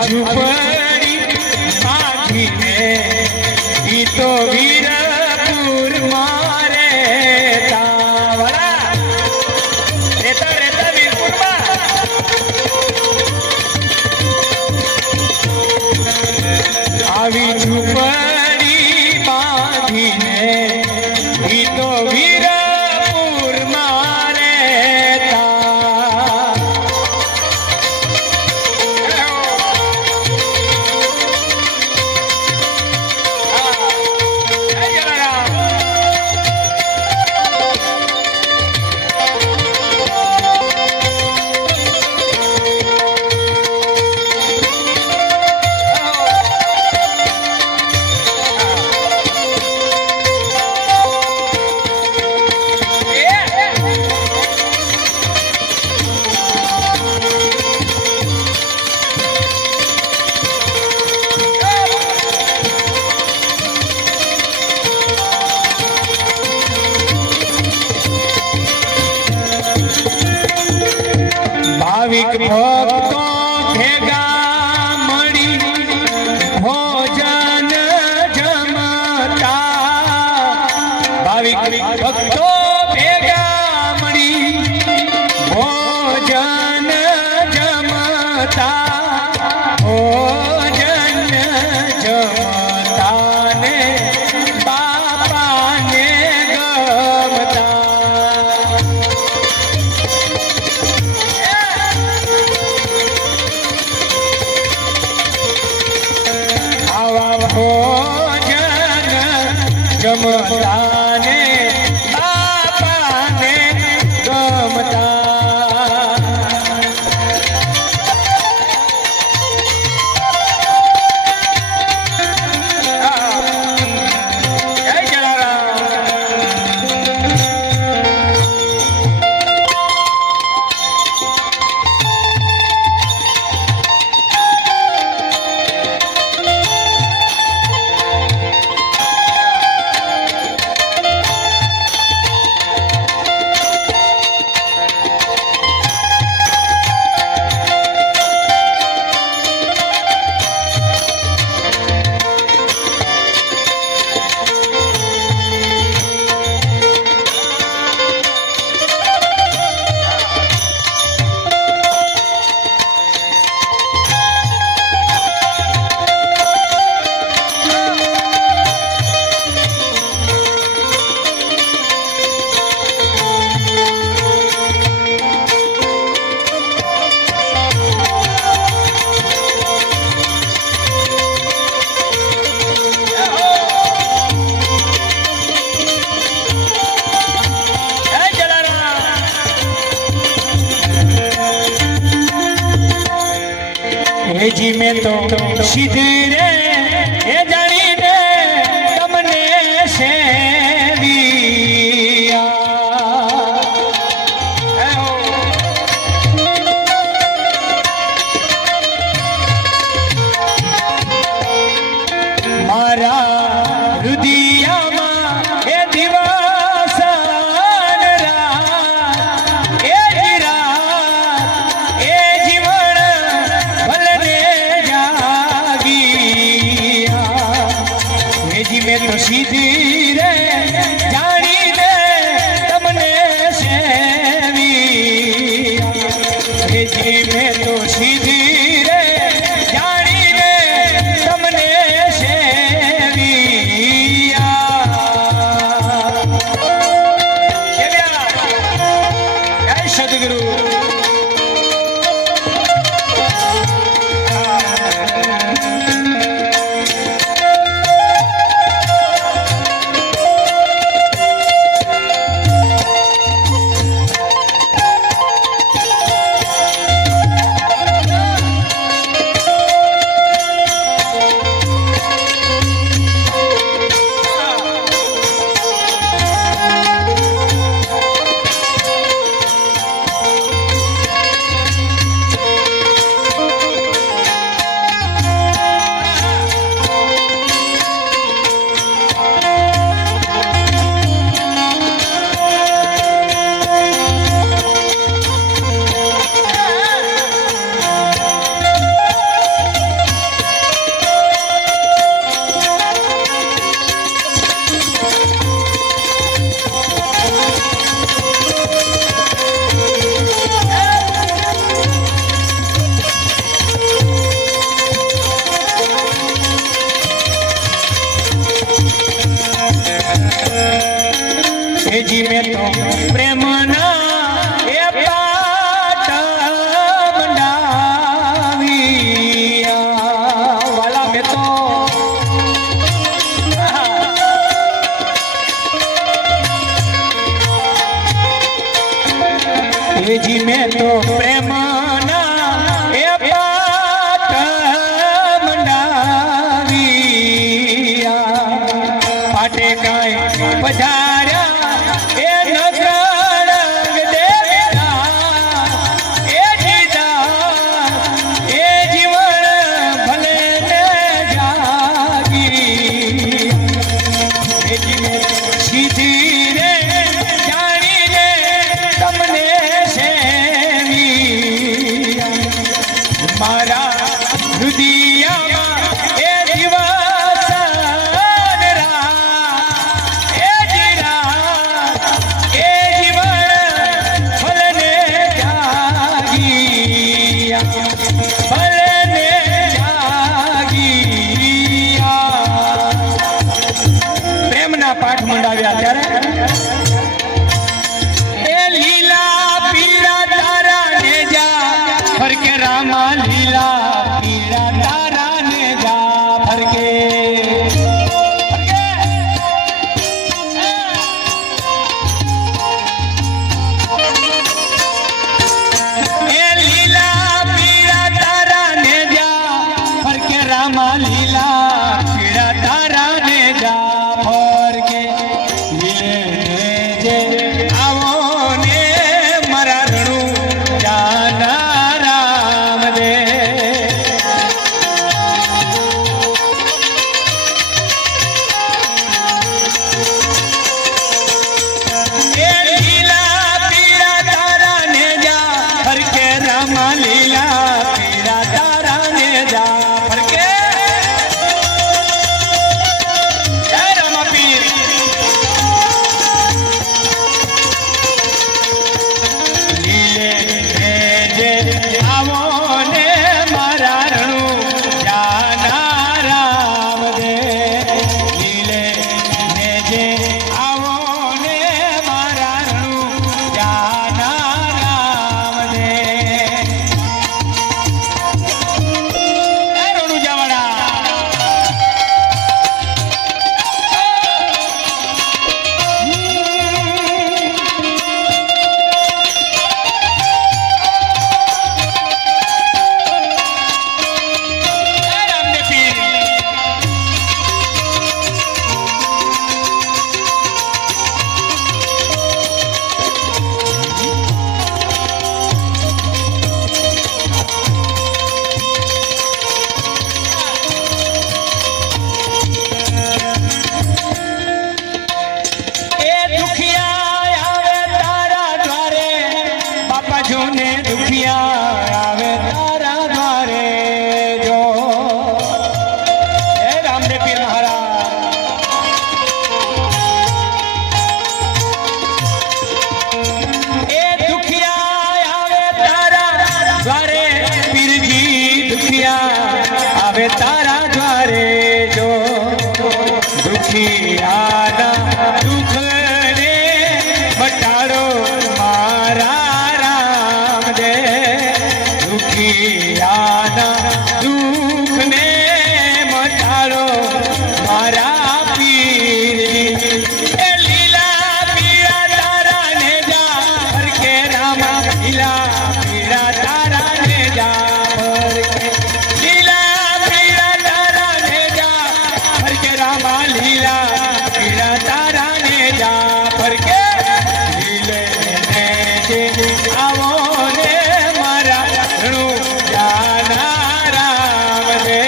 ઝૂંપડી બાંધીને ઈ તો વીરપુર મારે તાવડા રેતા રેતા વીરપુરમાં આવી ઝૂંપડી બાંધીને ઈ તો વીરપુર મારે ભાવિક ભક્તો ભેગા મળી ભોજન જમતા ભાવિક ભક્તો ભેગા મળી ભોજન જમતા ભોજન જમતા ને બાપાને ગમતા ભોજન જમતા ને બાપાને ગમતા जी में तो सीधे ए जानी ने तमने से दिया मारा रुदिया ए दिवस જી મેં તો પ્રેમના એ પાટ મંડાવ્યા વાલા મેં તો જી મેં તો પ્રેમના એ પાટ મંડાવ્યા પાટે કાંઈ પધાર્યા એ નગર દેવતા એ જીતા એ જીવન ભલે ને જાગી એ જીવન સીધી રે જાણીને તમને સેવી મારા હૃદયમાં એ દિવસ પાઠ મંડાવ્યા ત્યારે એ લીલા પીળા તારા ને જા ફરકે રામા લીલા પીળા તારા ને જા ફરકે એ લીલા પીળા તારા ને જા ફરકે રામા લીલા પીળા તારા ને જા આવે તારા દ્વારે જો દુખિયાના દુઃખ ને બટાડો મારા રામ દે દુખિયાના દુઃખ ને મટાડો મારા પીર એ લીલા પીળા તારા ને જા ફરકે રામા લીલા પીળા તારા ને જા ફરકે લીલા પીળા તારા ને જા ફરકે લીલે ને જે આવો રે મારા રણું જાના રામ રે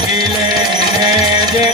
લીલે ને જે